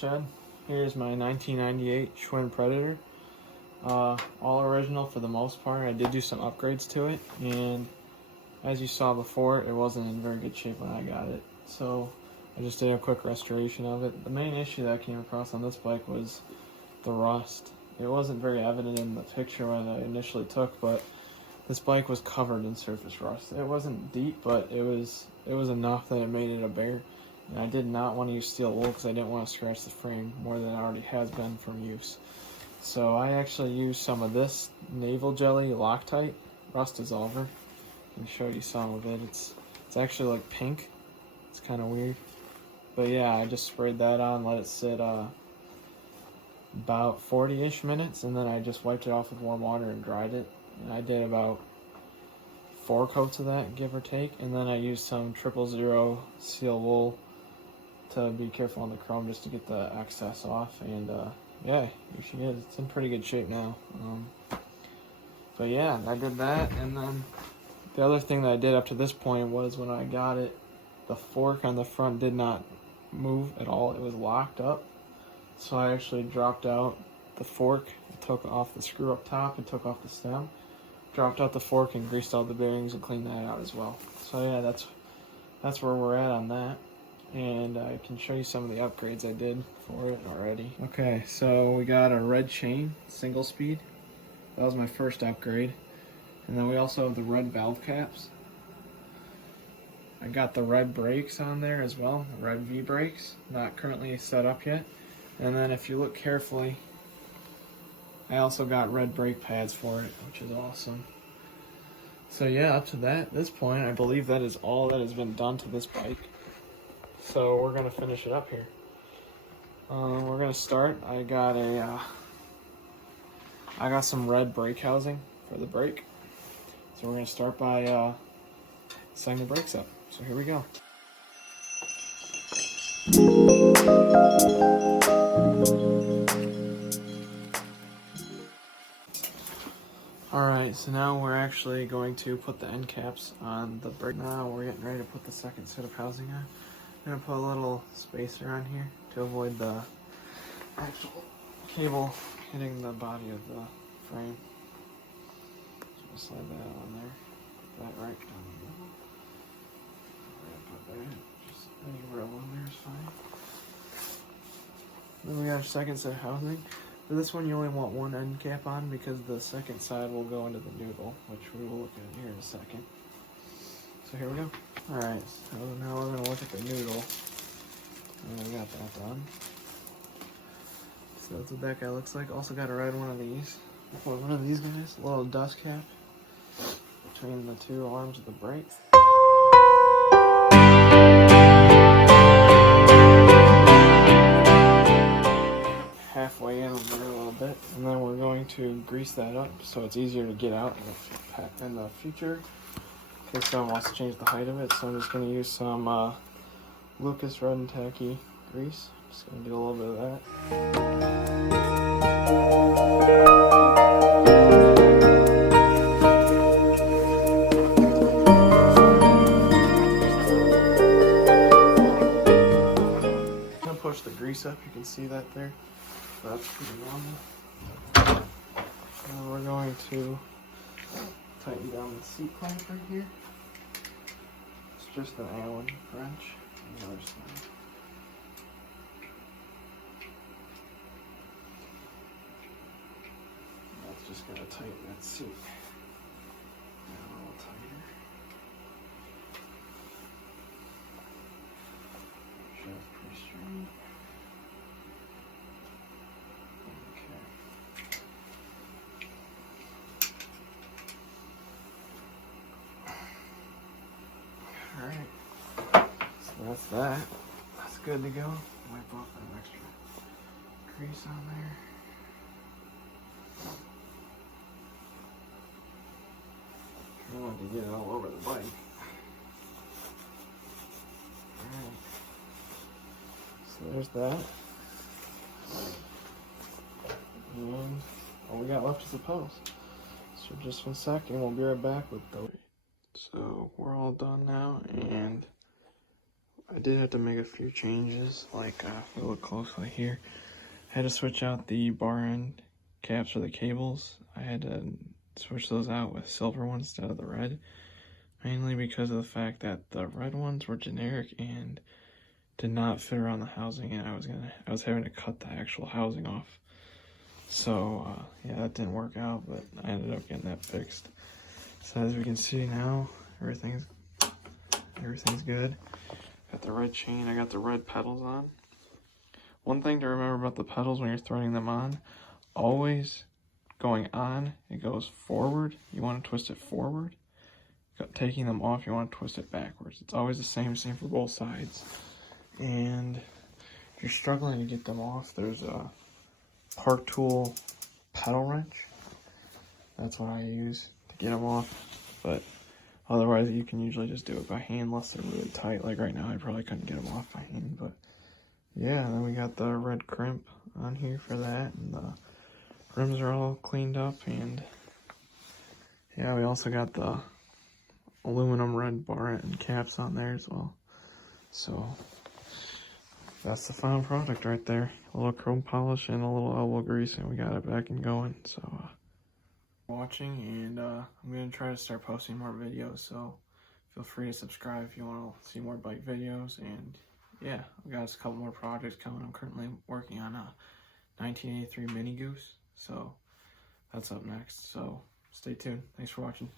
shed. Here's my 1998 Schwinn Predator. All original for the most part. I did do some upgrades to it, and as you saw before, it wasn't in very good shape when I got it. So I just did a quick restoration of it. The main issue that I came across on this bike was the rust. It wasn't very evident in the picture when I initially took, but this bike was covered in surface rust. It wasn't deep, but it was enough that it made it a bear. And I did not want to use steel wool because I didn't want to scratch the frame more than it already has been from use. So I actually used some of this Naval Jelly Loctite rust dissolver. I can show you some of it. It's actually like pink. It's kind of weird. But yeah, I just sprayed that on, let it sit about 40-ish minutes, and then I just wiped it off with warm water and dried it. And I did about 4 coats of that, give or take, and then I used some 000 seal wool to be careful on the chrome just to get the excess off. And yeah, here she is. It's in pretty good shape now. But yeah, I did that, and then the other thing that I did up to this point was when I got it, the fork on the front did not move at all. It was locked up. So I actually dropped out the fork, took off the screw up top and took off the stem, dropped out the fork and greased all the bearings and cleaned that out as well. So yeah, that's where we're at on that. And I can show you some of the upgrades I did for it already. Okay, so we got a red chain, single speed. That was my first upgrade. And then we also have the red valve caps. I got the red brakes on there as well, red V brakes, not currently set up yet. And then if you look carefully, I also got red brake pads for it, which is awesome. So yeah, up to this point, I believe that is all that has been done to this bike. So we're gonna finish it up here. We're gonna start. I got some red brake housing for the brake. So we're gonna start by setting the brakes up. So here we go. Alright, so now we're actually going to put the end caps on the brake. Now we're getting ready to put the second set of housing on. I'm going to put a little spacer on here to avoid the actual cable hitting the body of the frame. So slide that on there. Put that right down the middle. Put that, just anywhere along there is fine. Then we got our second set of housing. For this one, you only want one end cap on because the second side will go into the noodle, which we will look at here in a second. So here we go. Alright, so now we're going to look at the noodle. And we got that done. So that's what that guy looks like. Also got to ride one of these. One of these guys, a little dust cap between the two arms of the brake. Halfway in there a little bit, and then we're going to grease that up so it's easier to get out in the future in case someone wants to change the height of it. So I'm just going to use some Lucas Red and Tacky grease. Just going to do a little bit of that. Push the grease up, you can see that there. That's pretty normal. Now we're going to tighten down the seat clamp right here. It's just an Allen wrench on the other side. That's just going to tighten that seat down a little tighter. That's pretty straight. Alright, so that's that. That's good to go. Wipe off that extra grease on there. I want to get it all over the bike. Alright, so there's that. And all we got left is the post. So just 1 second, we'll be right back with the... So we're all done now, and I did have to make a few changes, like if you look closely here, I had to switch out the bar end caps for the cables. I had to switch those out with silver ones instead of the red, mainly because of the fact that the red ones were generic and did not fit around the housing, and I was having to cut the actual housing off. So yeah, that didn't work out, but I ended up getting that fixed. So as we can see now, everything's good. Got the red chain, I got the red pedals on. One thing to remember about the pedals when you're threading them on, always going on, it goes forward. You want to twist it forward. Taking them off, you want to twist it backwards. It's always the same for both sides. And if you're struggling to get them off, there's a Park Tool pedal wrench. That's what I use to get them off. But otherwise, you can usually just do it by hand unless they're really tight. Like right now, I probably couldn't get them off by hand. But yeah, and then we got the red crimp on here for that. And the rims are all cleaned up. And yeah, we also got the aluminum red bar and caps on there as well. So that's the final product right there. A little chrome polish and a little elbow grease, and we got it back and going. So watching, and I'm gonna try to start posting more videos, so feel free to subscribe if you want to see more bike videos. And yeah, we got a couple more projects coming. I'm currently working on a 1983 Mini Goose, so that's up next. So stay tuned. Thanks for watching.